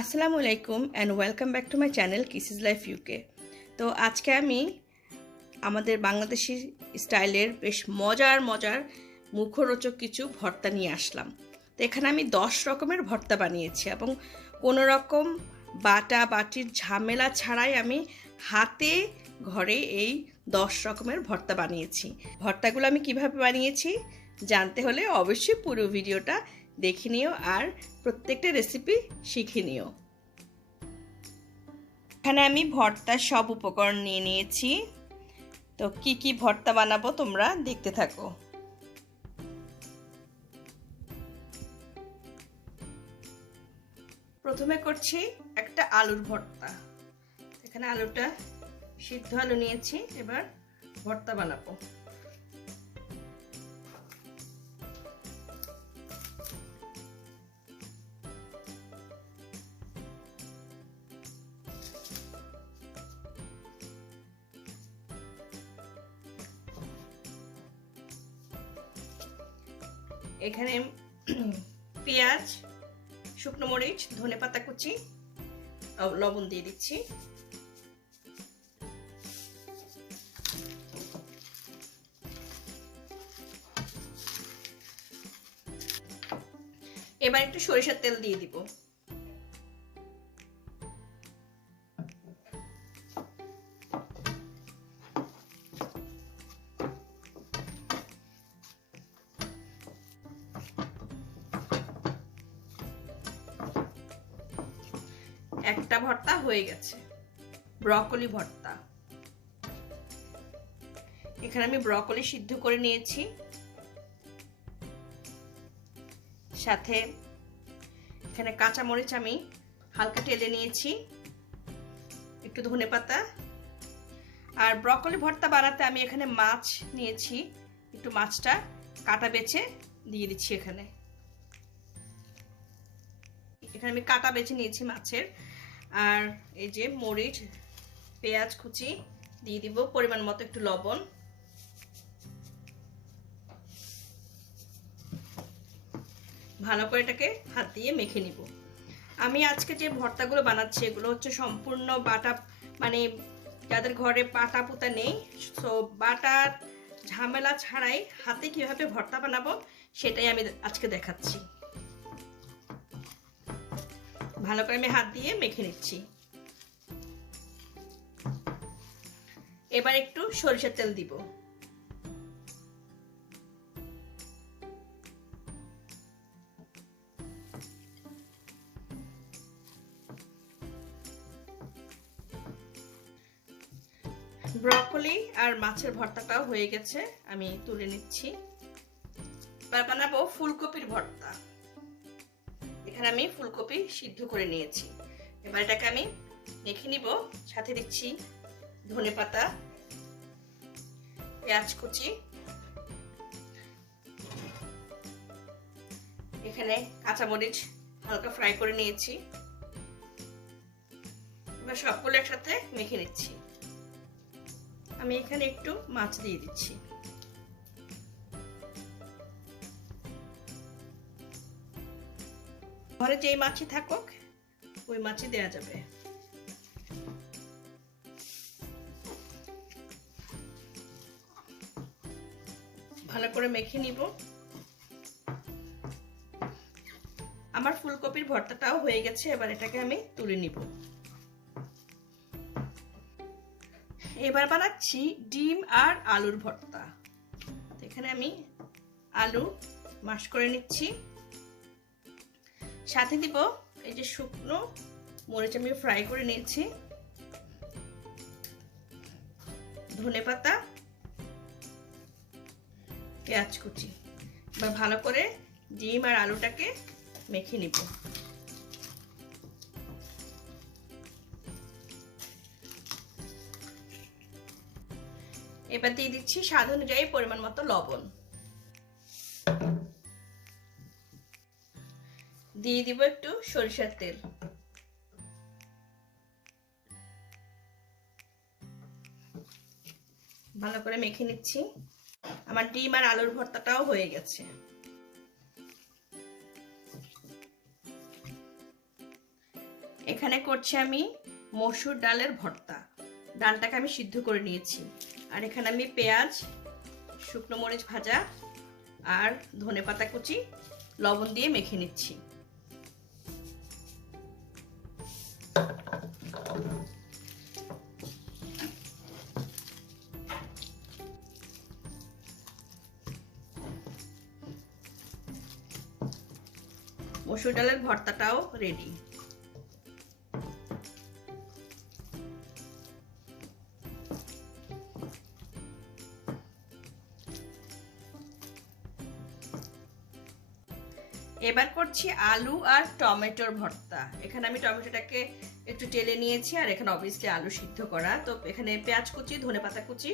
আসসালামু আলাইকুম and welcome back to my channel Kisis life UK. তো আজকে আমি আমাদের বাংলাদেশি স্টাইলের বেশ মজার মজার মুখরোচক কিছু ভর্তা নিয়ে আসলাম। তো এখানে আমি 10 রকমের ভর্তা বানিয়েছি এবং কোনো রকম বাটা বাটির ঝামেলা ছাড়াই আমি হাতে ঘরে এই 10 রকমের ভর্তা বানিয়েছি। ভর্তাগুলো আমি কিভাবে বানিয়েছি জানতে হলে অবশ্যই পুরো ভিডিওটা দেখে নিও আর প্রত্যেকটা রেসিপি শিখে নিও। এখানে আমি ভর্তার সব উপকরণ নিয়ে নিয়েছি। তো কি কি ভর্তা বানাবো তোমরা দেখতে থাকো। প্রথমে করছি একটা আলুর ভর্তা। এখানে আলুটা সিদ্ধ আলু নিয়েছি, এবার ভর্তা বানাবো। এখানে পেঁয়াজ, শুকনো মরিচ, ধনেপাতা কুচি, লবণ দিয়ে দিচ্ছি। এবার একটু সরিষার তেল দিয়ে দিব। একটা ভর্তা হয়ে গেছে, ব্রকলি ভর্তা। এখানে আমি ব্রকলি সিদ্ধ করে নিয়েছি, সাথে এখানে কাঁচা মরিচ আমি হালকা টেলে নিয়েছি, একটু ধনেপাতা। আর ব্রকলি ভর্তা বানাতে আমি এখানে মাছ নিয়েছি, একটু মাছটা কাটা বেছে দিয়ে দিচ্ছি। এখানে আমি কাটা বেছে নিয়েছি মাছের। আর এই যে মরিচ, পেঁয়াজ কুচি দিয়ে দিব, পরিমাণ মতো একটু লবণ। ভালো করে এটাকে হাত দিয়ে মেখে নিব। আমি আজকে যে ভর্তাগুলো বানাচ্ছি এগুলো হচ্ছে সম্পূর্ণ বাটা, মানে যাদের ঘরে পাটা পুতা নেই, সো বাটার ঝামেলা ছাড়াই হাতে কিভাবে ভর্তা বানাবো সেটাই আমি আজকে দেখাচ্ছি। ভালো করে আমি হাত দিয়ে মেখে নিচ্ছি। এবার একটু সরিষার তেল দিব। ব্রকলি আর মাছের ভর্তাটাও হয়ে গেছে, আমি তুলে নিচ্ছি। এবার বানাবো ফুলকপির ভর্তা। এখানে আমি ফুলকপি সিদ্ধ করে নিয়েছি, এবার এটাকে আমি মেখে নিব। সাথে দিচ্ছি ধনেপাতা, পেঁয়াজ কুচি, এখানে কাঁচামরিচ হালকা ফ্রাই করে নিয়েছি। এবার সবগুলো একসাথে মেখে নিচ্ছি। আমি এখানে একটু মাছ দিয়ে দিচ্ছি। ঘরে যেই মাছই থাকুক ওই মাছই দেয়া যাবে। ভালো করে মেখে নিব। আমার ফুলকপির ভর্তাটাও হয়ে গেছে, এবার এটাকে আমি তুলে নিব। এবার বানাচ্ছি ডিম আর আলুর ভর্তা। এখানে আমি আলু মাশ করে নিচ্ছি, সাথে দিব এই যে শুকনো মরিচ আমি ফ্রাই করে নিয়েছি, ধনেপাতা, পেঁয়াজ কুচি। এবার ভালো করে ডিম আর আলুটাকে মেখে নিব। এবার দিয়ে দিচ্ছি স্বাদ অনুযায়ী পরিমাণ মতো লবণ। দিয়ে দিব একটু সরিষার তেল। ভালো করে মেখে নিচ্ছি। আমার ডিম আর আলুর ভর্তাটাও হয়ে গেছে। এখানে করছি আমি মসুর ডালের ভর্তা। ডালটাকে আমি সিদ্ধ করে নিয়েছি। আর এখানে আমি পেঁয়াজ, শুকনো মরিচ ভাজা আর ধনেপাতা কুচি লবণ দিয়ে মেখে নিচ্ছি। মসুর ডালের ভর্তাটাও রেডি। এবার করছি আলু আর টমেটোর ভর্তা। এখানে আমি টমেটোটাকে একটু টেলে নিয়েছি আর এখানে অবভিয়াসলি আলু সিদ্ধ করা। তো এখানে পেঁয়াজ কুচি, ধনেপাতা কুচি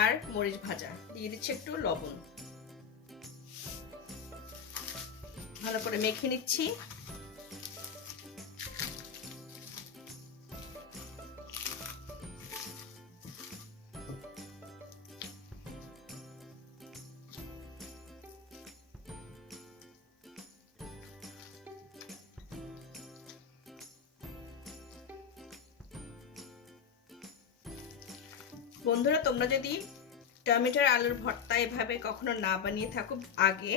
আর মরিচ ভাজা দিয়ে দিচ্ছি, একটু লবণ, ভালো করে মেখে নিচ্ছি। বন্ধুরা, তোমরা যদি টমেটোর আলুর ভর্তা এভাবে কখনো না বানিয়ে থাকো আগে,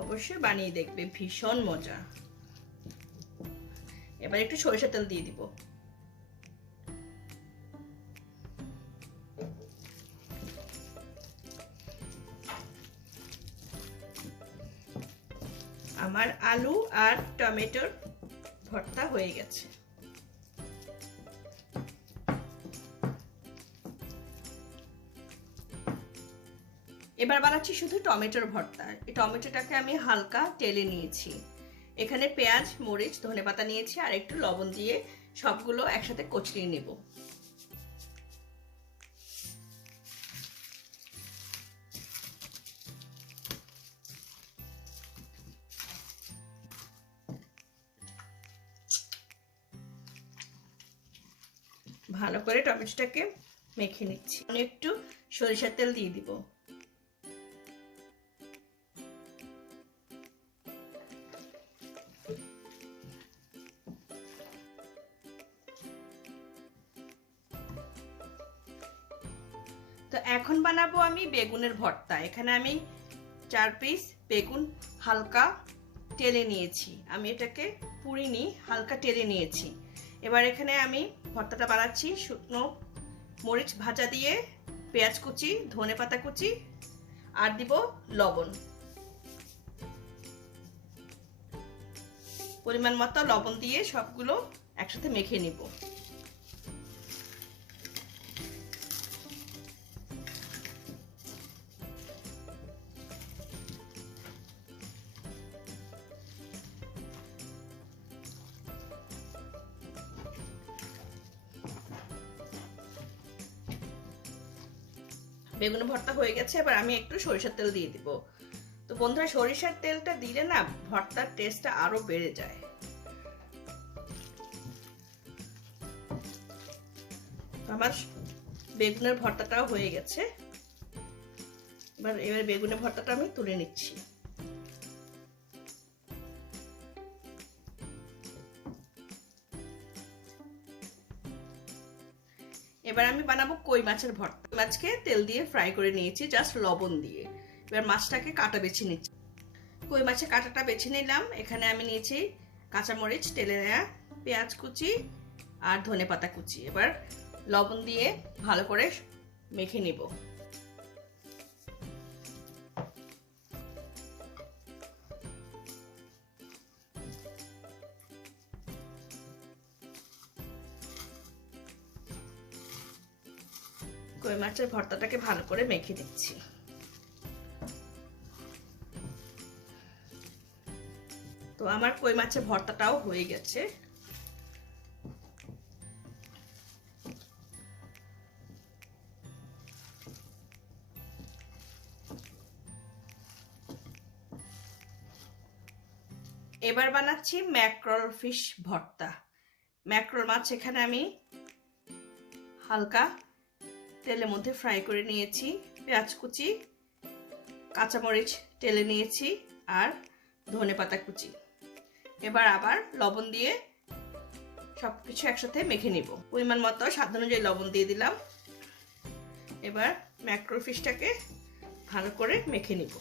অবশ্যই বানিয়ে দেখবে, ভীষণ মজা। এবার একটু সরিষার তেল দিয়ে দিব। আমার আলু আর টমেটোর ভর্তা হয়ে গেছে। এবার বানাচ্ছি শুধু টমেটোর ভর্তা। এই টমেটোটাকে আমি হালকা টেলে নিয়েছি। এখানে পেঁয়াজ, মরিচ, ধনেপাতা নিয়েছি আর একটু লবণ দিয়ে সবগুলো একসাথে কচলিয়ে নেব। ভালো করে টমেটোটাকে মেখে নিচ্ছি। আমি একটু সরিষার তেল দিয়ে দিব। তো এখন বানাবো আমি বেগুনের ভর্তা। এখানে আমি 4 পিস বেগুন হালকা টেলে নিয়েছি। আমি এটাকে পুড়িনি, হালকা টেলে নিয়েছি। এবার এখানে আমি ভর্তাটা বানাচ্ছি শুকনো মরিচ ভাজা দিয়ে, পেঁয়াজ কুচি, ধনেপাতা কুচি আর দিব লবণ। পরিমাণ মতো লবণ দিয়ে সবগুলো একসাথে মেখে নিব। বেগুন ভর্তা হয়ে গেছে। এবার আমি একটু সরিষার তেল দিয়ে দিব। তো বন্ধুরা, সরিষার তেলটা দিলে না ভর্তার টেস্টটা আরো বেড়ে যায়। আমার বেগুনের ভর্তাটাও হয়ে গেছে। এবার বেগুনের ভর্তাটা আমি তুলে নিচ্ছি। এবার আমি বানাবো কই মাছের ভর্তা। মাছকে তেল দিয়ে ফ্রাই করে নিয়েছি, জাস্ট লবণ দিয়ে। এবার মাছটাকে কাটা বেছে নিচ্ছি। কই মাছের কাঁটাটা বেছে নিলাম। এখানে আমি নিয়েছি কাঁচামরিচ টেলে নেওয়া, পেঁয়াজ কুচি আর ধনেপাতা কুচি। এবার লবণ দিয়ে ভালো করে মেখে নিব। কই মাছের ভর্তাটাকে ভালো করে মেখে দিচ্ছি। তো আমার কই মাছের ভর্তাটাও হয়ে গেছে। এবার বানাচ্ছি ম্যাক্রল ফিশ ভর্তা। ম্যাক্রল মাছ এখানে আমি হালকা তেলের মধ্যে ফ্রাই করে নিয়েছি, পেঁয়াজ কুচি, কাঁচামরিচ টেলে নিয়েছি আর ধনেপাতা কুচি। এবার আবার লবণ দিয়ে সব কিছু একসাথে মেখে নিব। পরিমাণ মতো স্বাদ অনুযায়ী লবণ দিয়ে দিলাম। এবার ম্যাক্রোফিশটাকে ভালো করে মেখে নিব।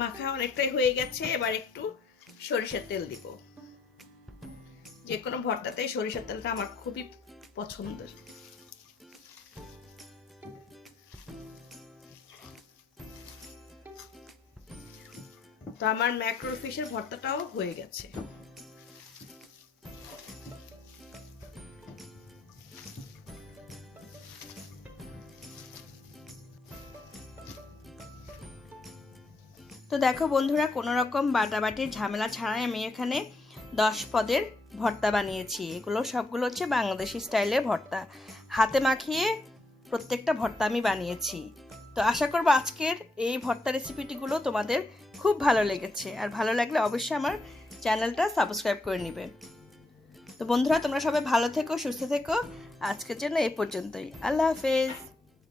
মাখা অনেকটাই হয়ে গেছে। এবার একটু সরিষার তেল দিব। যে কোনো ভর্তাতেই সরিষার তেলটা আমার খুবই পছন্দের। তো আমার ম্যাক্রোফিশের ভর্তাটাও হয়ে গেছে। তো দেখো বন্ধুরা, কোনো রকম বাটাবাটির ঝামেলা ছাড়াই আমি এখানে 10 পদের ভর্তা বানিয়েছি। এগুলো সবগুলো হচ্ছে বাংলাদেশি স্টাইলের ভর্তা। হাতে মাখিয়ে প্রত্যেকটা ভর্তা আমি বানিয়েছি। তো আশা করব আজকের এই ভর্তা রেসিপিটিগুলো তোমাদের খুব ভালো লেগেছে। আর ভালো লাগলে অবশ্যই আমার চ্যানেলটা সাবস্ক্রাইব করে নেবে। তো বন্ধুরা, তোমরা সবাই ভালো থেকো, সুস্থ থেকো। আজকের জন্য এই পর্যন্তই। আল্লাহ হাফেজ।